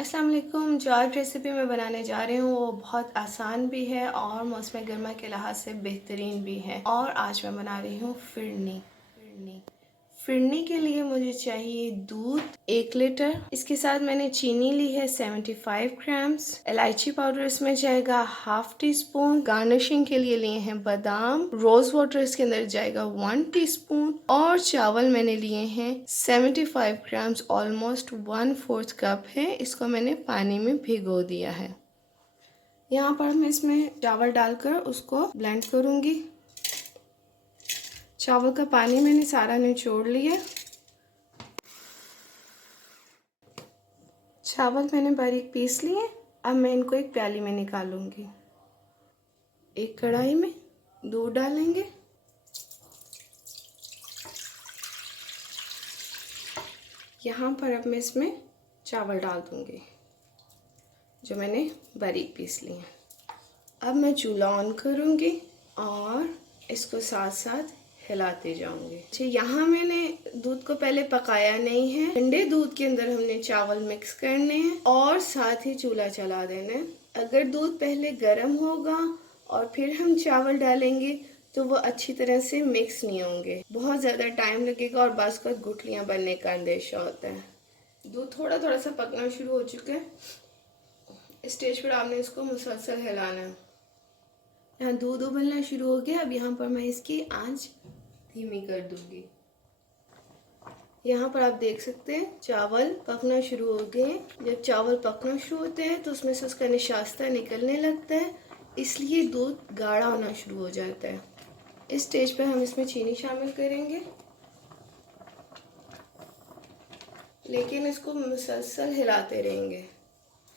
अस्सलाम वालेकुम। जो आज रेसिपी मैं बनाने जा रही हूँ वो बहुत आसान भी है और मौसम गर्मा के लिहाज से बेहतरीन भी है। और आज मैं बना रही हूँ फिरनी। फिरनी के लिए मुझे चाहिए दूध 1 लीटर। इसके साथ मैंने चीनी ली है 75 ग्राम्स। इलायची पाउडर इसमें जाएगा ½ टीस्पून। गार्निशिंग के लिए लिए हैं बादाम। रोज वाटर इसके अंदर जाएगा 1 टीस्पून। और चावल मैंने लिए हैं 75 ग्राम्स, ऑलमोस्ट 1/4 कप है। इसको मैंने पानी में भिगो दिया है। यहाँ पर मैं इसमें चावल डालकर उसको ब्लेंड करूँगी। चावल का पानी मैंने सारा निचोड़ लिया। चावल मैंने बारीक पीस लिए। अब मैं इनको एक प्याली में निकालूंगी। एक कढ़ाई में दूध डालेंगे। यहाँ पर अब मैं इसमें चावल डाल दूंगी जो मैंने बारीक पीस लिए। अब मैं चूल्हा ऑन करूंगी और इसको साथ साथ हिलाते जाऊंगी। अच्छा, यहाँ मैंने दूध को पहले पकाया नहीं है। ठंडे दूध के अंदर हमने चावल मिक्स करने हैं और साथ ही चूल्हा चला देना है। अगर दूध पहले गर्म होगा और फिर हम चावल डालेंगे तो वो अच्छी तरह से मिक्स नहीं होंगे, बहुत ज़्यादा टाइम लगेगा और बाज़ वक़्त गुठलियाँ बनने का अंदेशा होता है। दूध थोड़ा थोड़ा सा पकना शुरू हो चुका है। इस स्टेज पर आपने इसको मुसलसल हिलाना है। यहाँ दूध उबलना शुरू हो गया। अब यहाँ पर मैं इसकी आंच धीमी कर दूंगी। यहाँ पर आप देख सकते हैं चावल पकना शुरू हो गए। जब चावल पकना शुरू होते हैं तो उसमें से उसका निशास्ता निकलने लगता है, इसलिए दूध गाढ़ा होना शुरू हो जाता है। इस स्टेज पर हम इसमें चीनी शामिल करेंगे, लेकिन इसको मुसलसल हिलाते रहेंगे।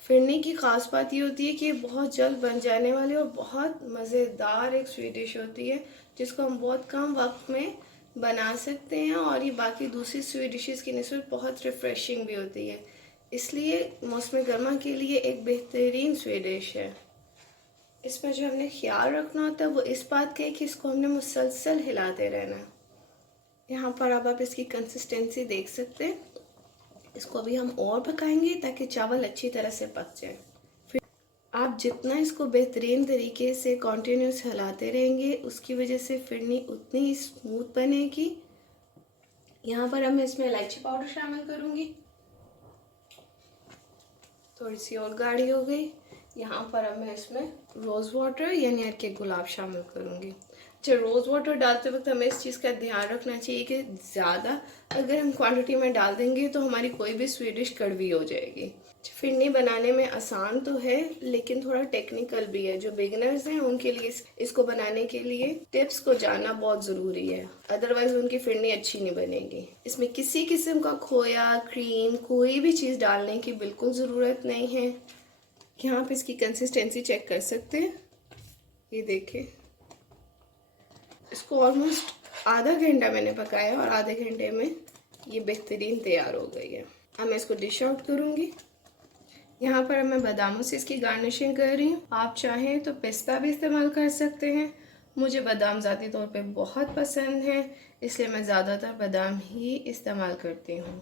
फिरनी की ख़ास बात ये होती है कि ये बहुत जल्द बन जाने वाली और बहुत मज़ेदार एक स्वीट डिश होती है जिसको हम बहुत कम वक्त में बना सकते हैं और ये बाकी दूसरी स्वीट डिशेस की निस्बत बहुत रिफ़्रेशिंग भी होती है। इसलिए मौसम गर्मा के लिए एक बेहतरीन स्वीट डिश है। इसमें जो हमने ख्याल रखना होता है वो इस बात का है कि इसको हमने मुसलसल हिलाते रहना है। यहाँ पर अब आप इसकी कंसिस्टेंसी देख सकते हैं। इसको अभी हम और पकाएंगे ताकि चावल अच्छी तरह से पक जाए। फिर आप जितना इसको बेहतरीन तरीके से कॉन्टिन्यूस हिलाते रहेंगे उसकी वजह से फिरनी उतनी ही स्मूथ बनेगी। यहाँ पर अब मैं इसमें इलायची पाउडर शामिल करूँगी। थोड़ी सी और गाढ़ी हो गई। यहाँ पर अब मैं इसमें रोज़ वाटर यानी अर्के गुलाब शामिल करूँगी। अच्छा, रोज़ वाटर डालते वक्त हमें इस चीज़ का ध्यान रखना चाहिए कि ज़्यादा अगर हम क्वांटिटी में डाल देंगे तो हमारी कोई भी स्वीट डिश कड़वी हो जाएगी। फिरनी बनाने में आसान तो है लेकिन थोड़ा टेक्निकल भी है। जो बिगिनर्स हैं उनके लिए इसको बनाने के लिए टिप्स को जानना बहुत ज़रूरी है, अदरवाइज उनकी फिरनी अच्छी नहीं बनेगी। इसमें किसी किस्म का खोया, क्रीम, कोई भी चीज़ डालने की बिल्कुल ज़रूरत नहीं है। यहाँ पे इसकी कंसिस्टेंसी चेक कर सकते हैं। ये देखें, इसको ऑलमोस्ट आधा घंटा मैंने पकाया और आधे घंटे में ये बेहतरीन तैयार हो गई है। अब मैं इसको डिश आउट करूँगी। यहाँ पर मैं बादामों से इसकी गार्निशिंग कर रही हूँ। आप चाहें तो पिस्ता भी इस्तेमाल कर सकते हैं। मुझे बादाम ज़ाती तौर पे बहुत पसंद है, इसलिए मैं ज़्यादातर बादाम ही इस्तेमाल करती हूँ।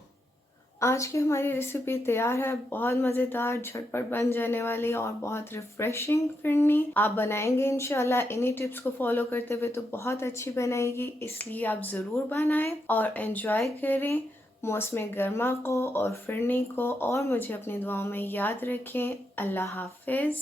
आज की हमारी रेसिपी तैयार है। बहुत मज़ेदार, झटपट बन जाने वाली और बहुत रिफ़्रेशिंग फिरनी। आप बनाएंगे इंशाल्लाह। इन्हीं टिप्स को फॉलो करते हुए तो बहुत अच्छी बनेगी, इसलिए आप ज़रूर बनाएं और एंजॉय करें मौसम गर्मा को और फिरनी को। और मुझे अपनी दुआओं में याद रखें। अल्लाह हाफिज़।